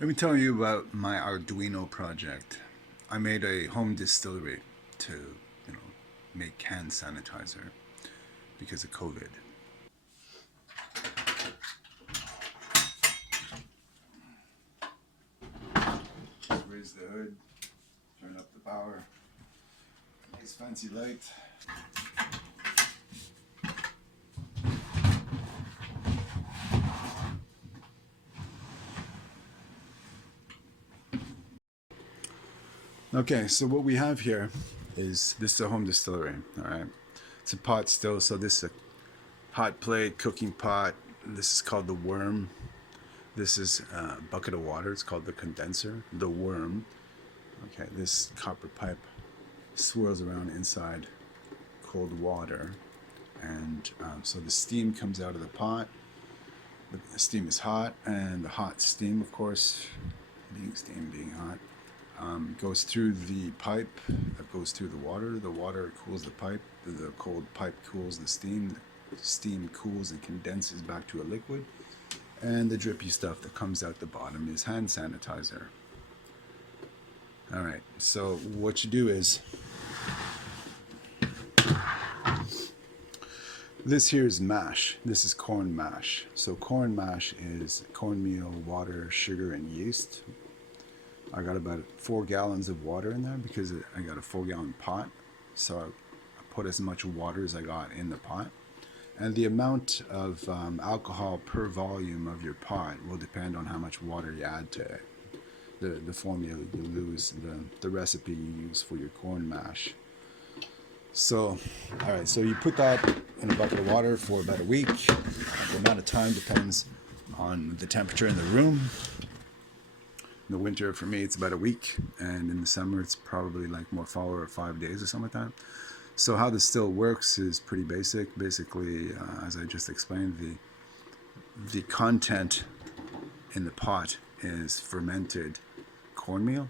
Let me tell you about my Arduino project. I made a home distillery to, make hand sanitizer because of COVID. Just raise the hood, turn up the power. Nice fancy light. Okay, so what we have here is this is a home distillery. All right, it's a pot still. So this is a hot plate cooking pot. This is called the worm. This is a bucket of water. It's called the condenser, the worm. Okay, this copper pipe swirls around inside cold water, and so the steam comes out of the pot. The steam is hot, and the hot steam, of course, being hot, goes through the pipe that goes through the water. The water cools the pipe. The cold pipe cools the steam. The steam cools and condenses back to a liquid. And the drippy stuff that comes out the bottom is hand sanitizer. All right, so what you do is, this here is mash. This is corn mash. So corn mash is cornmeal, water, sugar, and yeast. I got about 4 gallons of water in there because I got a 4-gallon pot. So I put as much water as I got in the pot. And the amount of alcohol per volume of your pot will depend on how much water you add to it. The formula you lose, the recipe you use for your corn mash. So, all right, so you put that in a bucket of water for about a week. The amount of time depends on the temperature in the room. In the winter, for me, it's about a week, and in the summer, it's probably like more 4 or 5 days or something like that. So how this still works is pretty basic. Basically, as I just explained, the content in the pot is fermented cornmeal.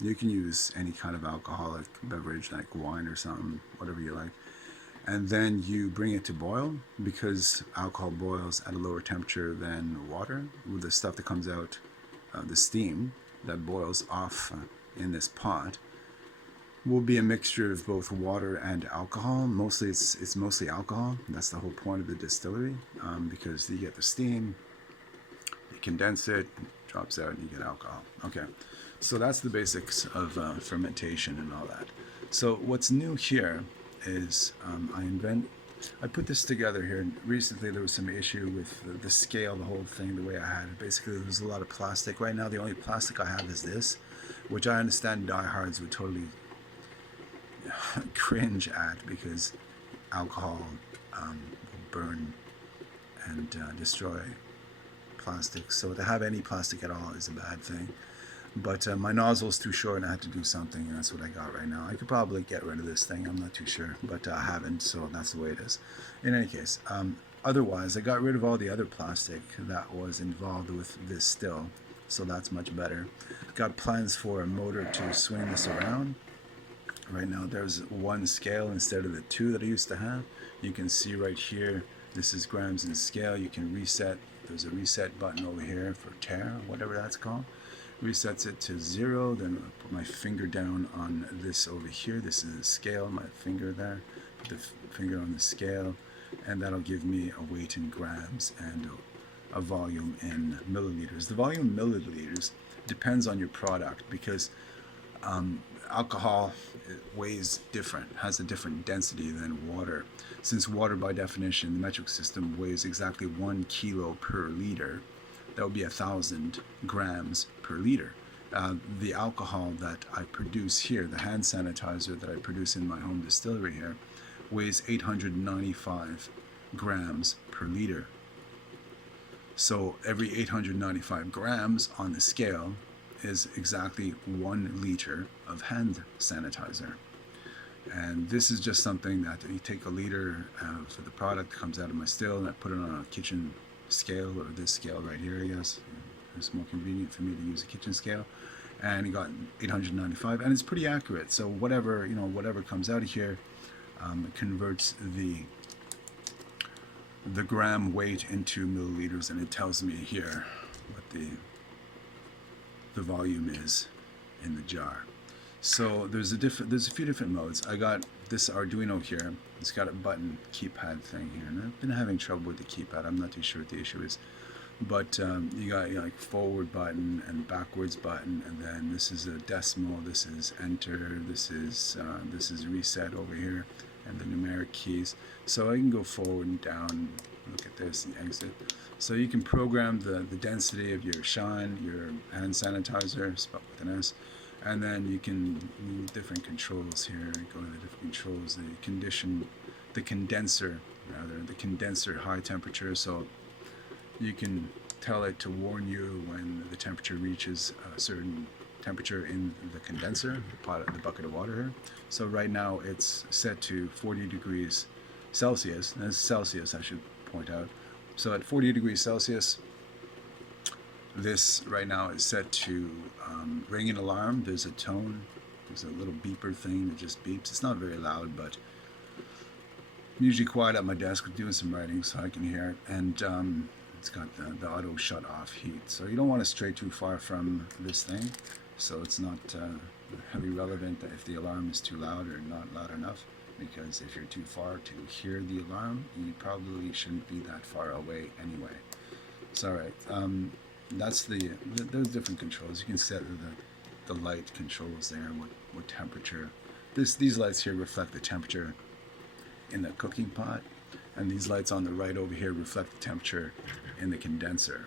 You can use any kind of alcoholic beverage like wine or something, whatever you like. And then you bring it to boil, because alcohol boils at a lower temperature than water. With the stuff that comes out, the steam that boils off in this pot will be a mixture of both water and alcohol. Mostly it's mostly alcohol. That's the whole point of the distillery, because you get the steam, you condense it, drops out, and you get alcohol. Okay, so that's the basics of fermentation and all that. So what's new here is I put this together here. Recently there was some issue with the scale, the whole thing, the way I had it. Basically there's a lot of plastic. Right now the only plastic I have is this, which I understand diehards would totally cringe at, because alcohol will burn and destroy plastic. So to have any plastic at all is a bad thing. But my nozzle's too short and I had to do something, and that's what I got right now. I could probably get rid of this thing, I'm not too sure, but I haven't, so that's the way it is. In any case, otherwise I got rid of all the other plastic that was involved with this still, so that's much better. Got plans for a motor to swing this around. Right now there's 1 scale instead of the 2 that I used to have. You can see right here, this is grams in scale. You can reset. There's a reset button over here for tare, whatever that's called. Resets it to 0, then I put my finger down on this over here. This is a scale, my finger there. Put the finger on the scale, and that'll give me a weight in grams and a volume in milliliters. The volume in milliliters depends on your product, because alcohol weighs different, has a different density than water. Since water, by definition, the metric system, weighs exactly 1 kilo per liter, that would be 1,000 grams per liter. The alcohol that I produce here, the hand sanitizer that I produce in my home distillery here, weighs 895 grams per liter. So every 895 grams on the scale is exactly 1 liter of hand sanitizer. And this is just something that you take a liter of the product that comes out of my still, and I put it on a kitchen scale, or this scale right here, I guess. It's more convenient for me to use a kitchen scale. And it got 895, and it's pretty accurate. So whatever comes out of here, converts the gram weight into milliliters, and it tells me here what the volume is in the jar. So there's a few different modes. I got this Arduino here. It's got a button keypad thing here, and I've been having trouble with the keypad. I'm not too sure what the issue is. But you got like forward button and backwards button, and then this is a decimal, this is enter, this is reset over here, and the numeric keys. So I can go forward and down, look at this and exit. So you can program the density of your shine, your hand sanitizer, spelled with an S, and then you can use different controls here. Go to the different controls, the condenser high temperature. So you can tell it to warn you when the temperature reaches a certain temperature in the condenser, the bucket of water here. So right now it's set to 40 degrees Celsius. And that's Celsius, I should point out. So at 40 degrees Celsius, this right now is set to ring an alarm. There's a tone, there's a little beeper thing that just beeps. It's not very loud, but I'm usually quiet at my desk doing some writing so I can hear it. And it's got the auto shut off heat. So you don't want to stray too far from this thing. So it's not really relevant if the alarm is too loud or not loud enough. Because if you're too far to hear the alarm, you probably shouldn't be that far away anyway. So alright, that's those different controls. You can set the light controls there, what temperature. These lights here reflect the temperature in the cooking pot, and these lights on the right over here reflect the temperature in the condenser.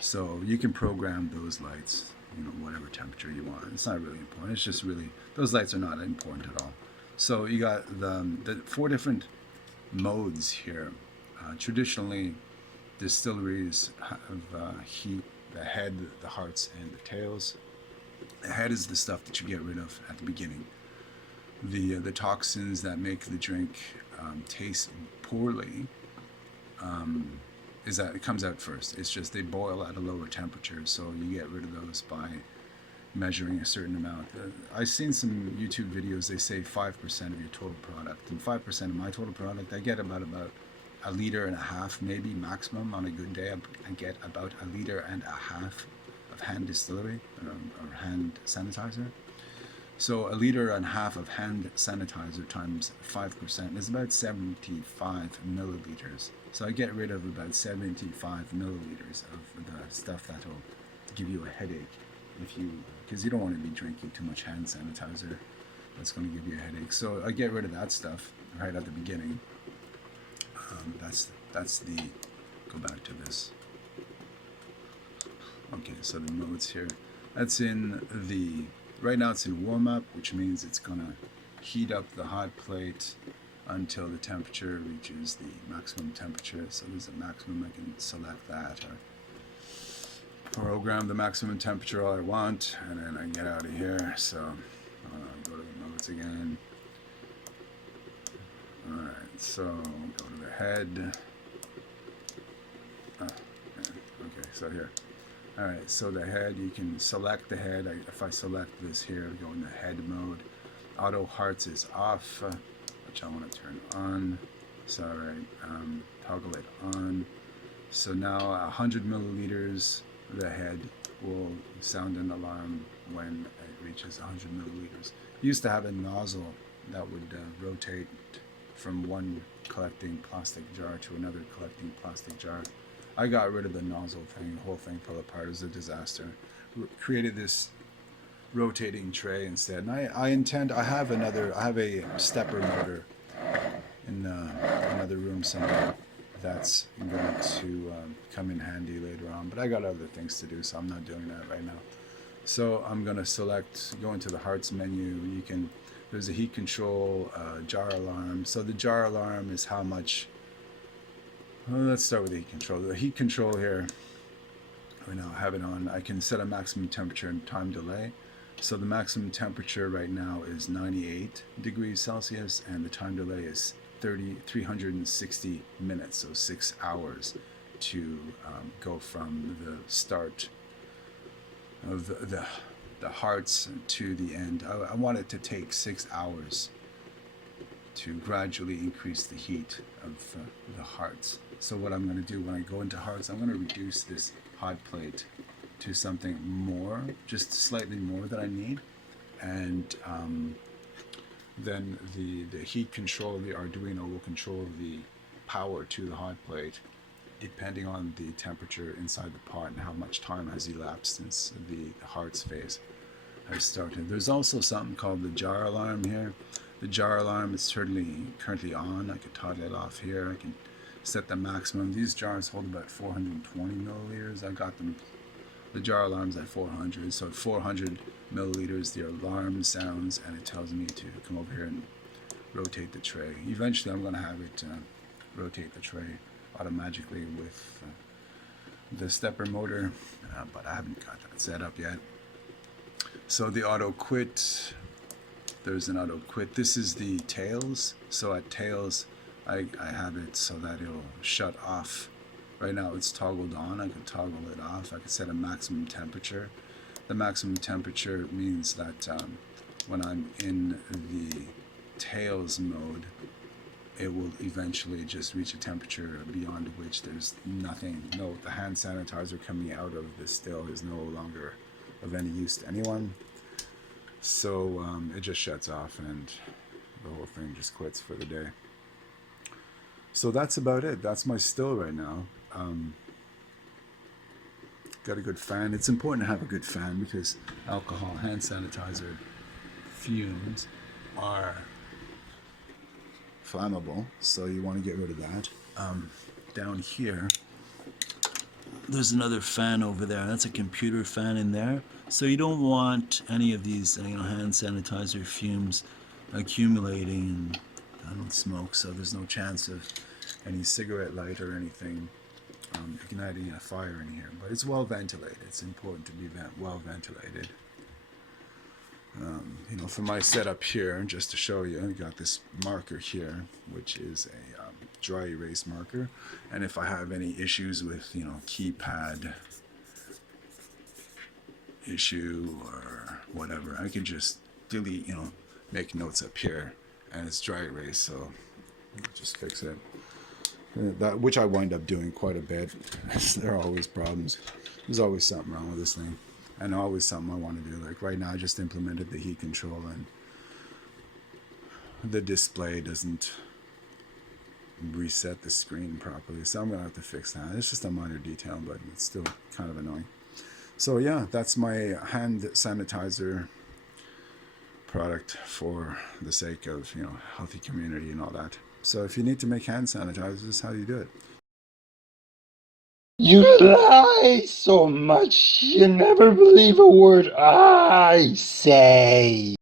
So you can program those lights, whatever temperature you want. It's not really important. It's just really, those lights are not important at all. So you got the 4 different modes here. Traditionally, distilleries have heat, the head, the hearts, and the tails. The head is the stuff that you get rid of at the beginning. The toxins that make the drink taste poorly, is that it comes out first. It's just they boil at a lower temperature, so you get rid of those by measuring a certain amount. I've seen some YouTube videos, they say 5% of your total product, and 5% of my total product, I get about 1.5 liters, maybe maximum. On a good day I get about 1.5 liters of hand distillery or hand sanitizer. So 1.5 liters of hand sanitizer times 5% is about 75 milliliters. So I get rid of about 75 milliliters of the stuff that'll give you a headache because you don't want to be drinking too much hand sanitizer. That's going to give you a headache. So I get rid of that stuff right at the beginning. Go back to this. Okay, so the modes here. That's right now it's in warm up, which means it's going to heat up the hot plate until the temperature reaches the maximum temperature. So there's a maximum, I can select that or program the maximum temperature all I want, and then I get out of here. So go to the modes again. Alright, so go to the head. Okay, so here. Alright, so the head, you can select the head. If I select this here, go in the head mode. Auto hearts is off, which I want to turn on. So alright, toggle it on. So now 100 milliliters, the head will sound an alarm when it reaches 100 milliliters. Used to have a nozzle that would rotate from one collecting plastic jar to another collecting plastic jar. I got rid of the nozzle thing. The whole thing fell apart. It was a disaster. Created this rotating tray instead. And I have a stepper motor in another room somewhere that's going to come in handy later on. But I got other things to do, so I'm not doing that right now. So I'm going to go into the hearts menu. There's a heat control, jar alarm. So the jar alarm is how much. Well, let's start with the heat control. The heat control here, right now I have it on. I can set a maximum temperature and time delay. So the maximum temperature right now is 98 degrees Celsius, and the time delay is 360 minutes, so 6 hours to go from the start of the hearts to the end. I want it to take 6 hours to gradually increase the heat of the hearts. So what I'm going to do when I go into hearts, I'm going to reduce this hot plate to something more, just slightly more than I need. And then the heat control, the Arduino will control the power to the hot plate depending on the temperature inside the pot and how much time has elapsed since the hearts phase has started. There's also something called the jar alarm here. The jar alarm is currently on. I can toggle it off here. I can set the maximum. These jars hold about 420 milliliters. I got them, the jar alarm's at 400, so at 400 milliliters the alarm sounds and it tells me to come over here and rotate the tray. Eventually I'm going to have it rotate the tray automatically with the stepper motor, but I haven't got that set up yet. So the auto quit, there's an auto quit. This is the tails. So at tails I have it so that it'll shut off. Right now it's toggled on. I can toggle it off. I can set a maximum temperature. The maximum temperature means that when I'm in the tails mode, it will eventually just reach a temperature beyond which there's nothing. No, the hand sanitizer coming out of the still is no longer of any use to anyone. So it just shuts off and the whole thing just quits for the day. So that's about it. That's my still right now. Got a good fan. It's important to have a good fan because alcohol hand sanitizer fumes are flammable, so you want to get rid of that. Down here there's another fan over there. That's a computer fan in there, so you don't want any of these hand sanitizer fumes accumulating. I don't smoke, so there's no chance of any cigarette light or anything igniting a fire in here. But it's well ventilated. It's important to be well ventilated. For my setup here, just to show you, I got this marker here, which is a dry erase marker. And if I have any issues with, keypad issue or whatever, I can just delete, make notes up here, and it's dry erase, so just fix it. That, which I wind up doing quite a bit. There are always problems. There's always something wrong with this thing. And always something I want to do. Like right now I just implemented the heat control and the display doesn't reset the screen properly. So I'm going to have to fix that. It's just a minor detail, but it's still kind of annoying. So yeah, that's my hand sanitizer product for the sake of, healthy community and all that. So if you need to make hand sanitizer, this is how you do it. You lie so much, you never believe a word I say.